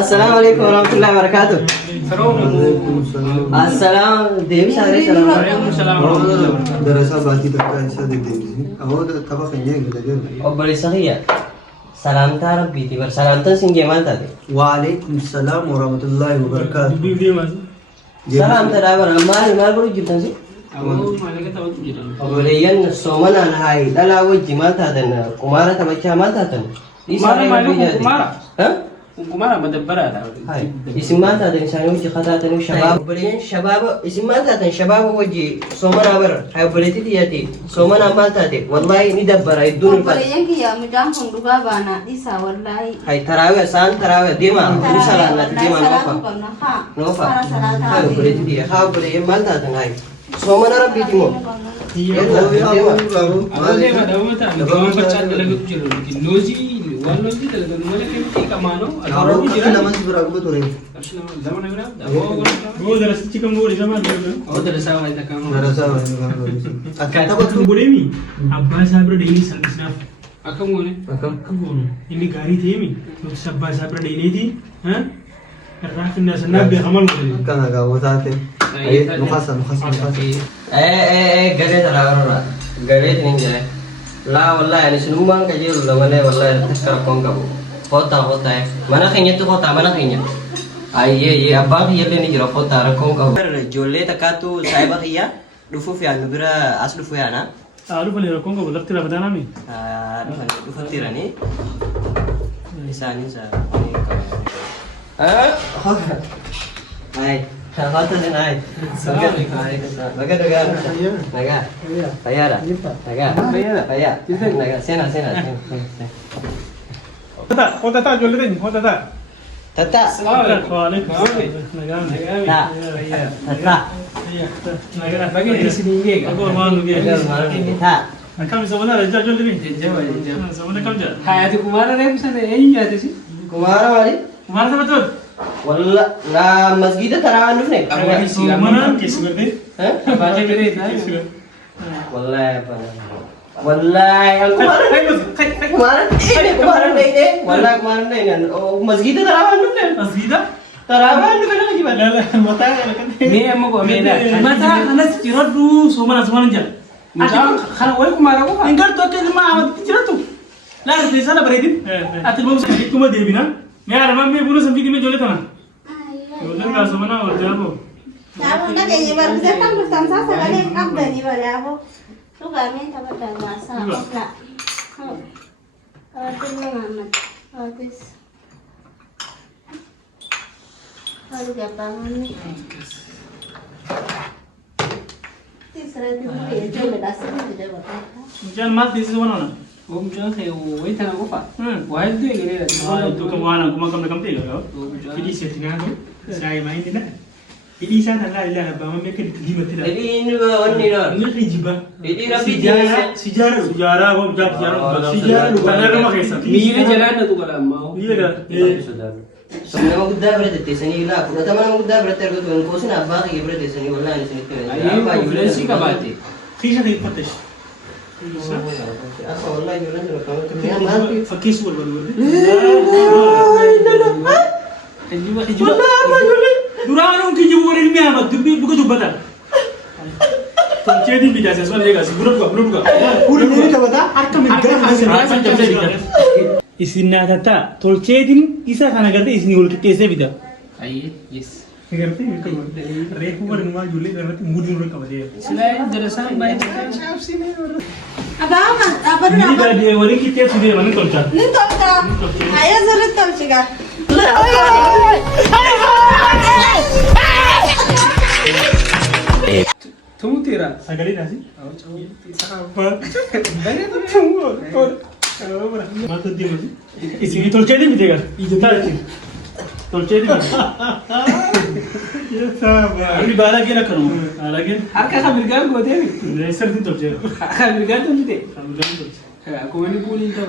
السلام عليكم ورحمة الله وبركاته. السلام ديم شاري سلام عليكم السلام دراسة باتي تبقى إنسان ديم أهو طبق إنجيل كده أبري صحيح سلام تعرف بيتي بر سلام تنسين جمال تادي وعليكم السلام ورحمة الله وبركاته سلام تدابر مال برو جبتن سي أبريان سومنا هاي دلا وجمال تادن كمارة تبكي مال تادن ها كمارة بدبرة هاي اسم مال تادن سانو وجه خطاتن شباب أبريان شباب اسم مال تادن شباب وجه سومنا بر هاي أبريتي دياتي سومنا مال تادي والله ندبر يدون الفات أبريان كي يا مجام هندوغا بانا إسا والله هاي تراوي سان تراوي ديما مسلا لا ديما نوفا هاي أبريتي دي هاي أبريان مال تادن هاي سومنا ربي ديمو ini gari temi sabba sabra dini ti ha rafna sanab bi amal كان قاوتاتي أي نخص gare tarawarra gare ninja la wallahi yani sinumbang kajiru la wala wallahi takkara konga bu hota hai mana khanya tu hota mana khanya aiye ye abang yelle ni jira hota ra konga jolle takatu saiba khiya dufu fi anubira aslu fu yana alu bale konga bulakti la badana mi dufu tirani isani sa hai Hata ni naik. Naga. Payah dah. Payah. Naga. Sena. Hota jolle den hota Tata. Tata. bagi di sini ye agor malu ge Ta. akam sabana raja jolle ni sabana kam ja hayat kumara ne bisa ne यही जाते सी Kumara wali. kumara sa betul Walla na masjid tarawih ni. mana kis berde Hah? बाजे मेरे इधर Wallahi apa? Wallahi kemarin ini. Wallahi kemarin ini. Oh masjid tarawih ni. asida Tarawih ni kan lagi la la mata kan मैं हमको को मेरा mata anas tiradu somana ja मुझे खाना वही kumara को ingar to ke ma awat tiratu la de sana beredin atil babu sa kuma devi na मैं यार मैं पूरा समझी कि मैं जोले था ना जोले का समझना और जाबो Sabu na kaya baru saya kan bersansa sekali kap dari bariabo. Tu kami dapat dari masa opla. Kalau tu mengamat, habis. Kalau gapangan ni. Tisra tu dia jodoh dasar tidak berapa. मुझे मत दिस बनाना वो मुझे है वही था ना को पा वही तो ये ले itu kemana kuma kam kam tega yo jadi settingan tu saya main ni na jadi sana la ilaha ba ma meke dikima tira Jadi ini ni dah. ngi jiba Jadi Rabbi dia sejarah ko jak sejarah bukan rumah kaisa नीले जला ना तू करा माओ ni lega Sebenarnya mau kuda berarti sini lah. Kuda teman mau kuda berarti aku tuh kau sini apa lagi berarti sini wallahi sini tuh. ये फ्रेंसी का बात है kisah dari patesh Apa wallahi jualan tu kamu tuh yang mati. fakis wal wal जिबा durano ki jibore mi ama dubbi buka dubata तो चेदी भी जैसे सुन लेगा बुरुक का पूरी का बता आका में इसिना था तो चेदी इसा खाना करते इसनी उल्टी कैसे भी था आइए यस करते रेप पर नुआ जुले करते मूड में का बजे सिलाई दरअसल bye Apa ini dulu? dah dia wali kita sudah mana tolcha Ni tahu tak? Ayah sulit tahu juga. तुम तेरा sagari nasi bayar tu semua mata dia mati इसलिए तोल चेदी भी देगा ये था तोल चेदी ये सब अभी 12 के ना करूं लगे आका खबरगार को दे रेसर दिन तोल चेदी खबरगार तो नहीं दे खबरगार तोल कोई नहीं बोली तो